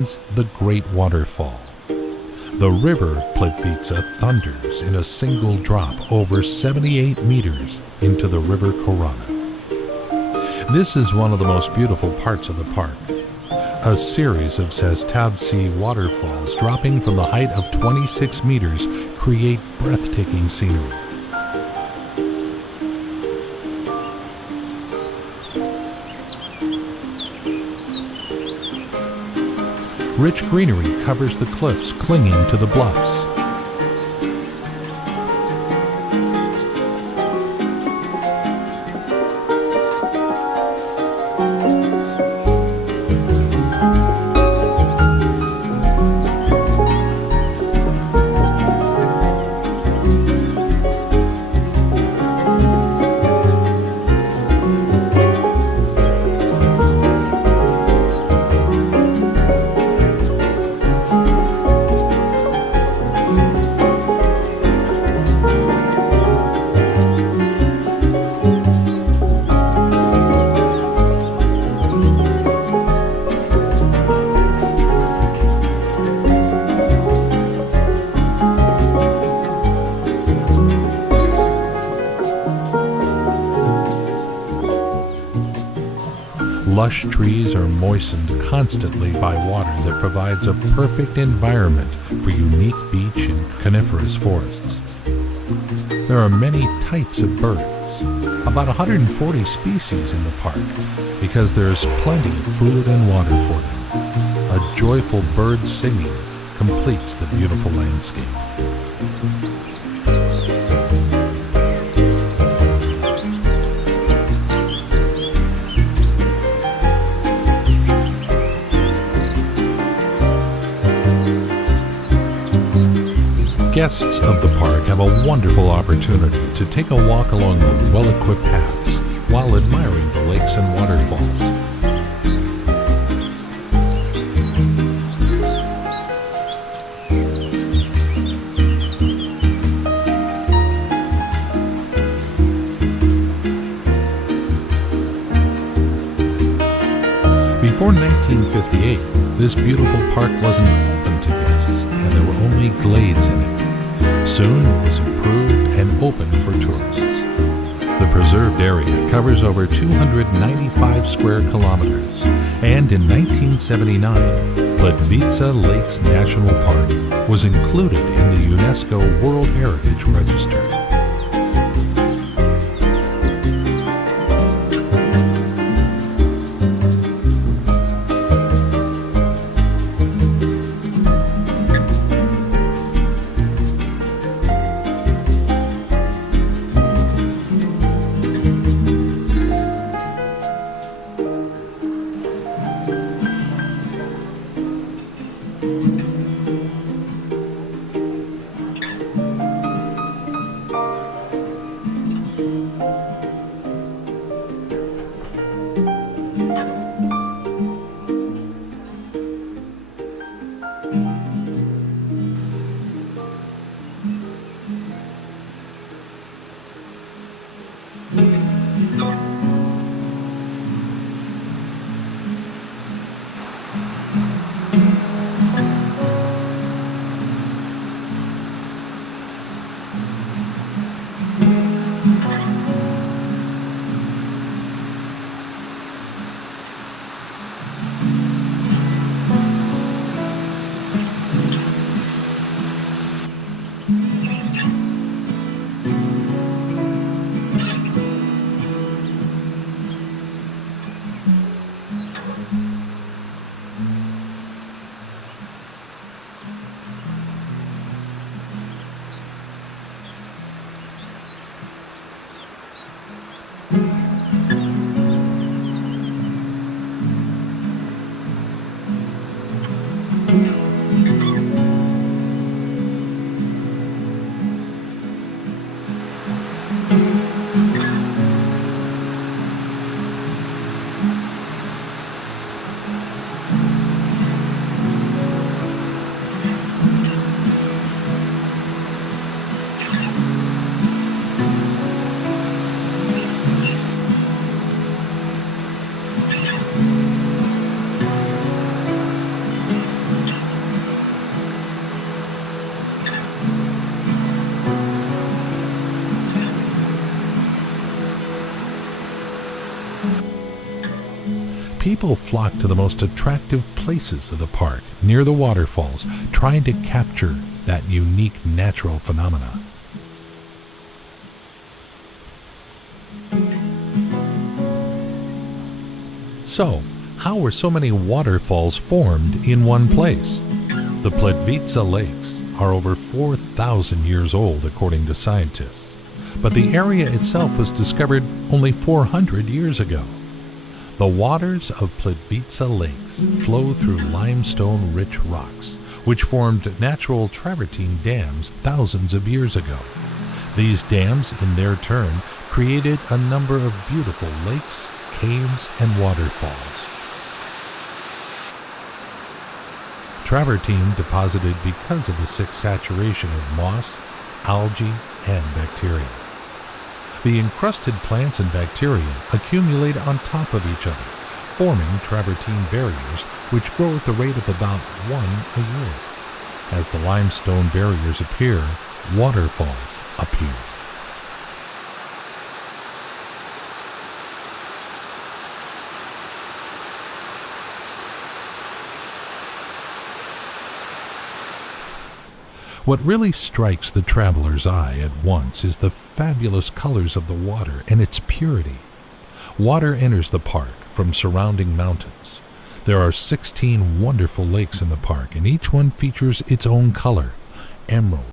the Great Waterfall. The river Plitvice thunders in a single drop over 78 meters into the river Korana. This is one of the most beautiful parts of the park. A series of Zastavci waterfalls dropping from the height of 26 meters create breathtaking scenery. Rich greenery covers the cliffs clinging to the bluffs. Lush trees are moistened constantly by water that provides a perfect environment for unique beech and coniferous forests. There are many types of birds, about 140 species in the park, because there's plenty of food and water for them. A joyful bird singing completes the beautiful landscape. Guests of the park have a wonderful opportunity to take a walk along the well-equipped paths while admiring the lakes and waterfalls. Before 1958, this beautiful park wasn't open to guests, and there were only glades in it. Soon it was improved and opened for tourists. The preserved area covers over 295 square kilometers, and in 1979, Plitvice Lakes National Park was included in the UNESCO World Heritage Register. People flock to the most attractive places of the park, near the waterfalls, trying to capture that unique natural phenomena. So, how were so many waterfalls formed in one place? The Plitvice Lakes are over 4,000 years old according to scientists, but the area itself was discovered only 400 years ago. The waters of Plitvice Lakes flow through limestone-rich rocks, which formed natural travertine dams thousands of years ago. These dams, in their turn, created a number of beautiful lakes, caves, and waterfalls. Travertine deposited because of the thick saturation of moss, algae, and bacteria. The encrusted plants and bacteria accumulate on top of each other, forming travertine barriers which grow at the rate of about one a year. As the limestone barriers appear, waterfalls appear. What really strikes the traveler's eye at once is the fabulous colors of the water and its purity. Water enters the park from surrounding mountains. There are 16 wonderful lakes in the park, and each one features its own color: emerald,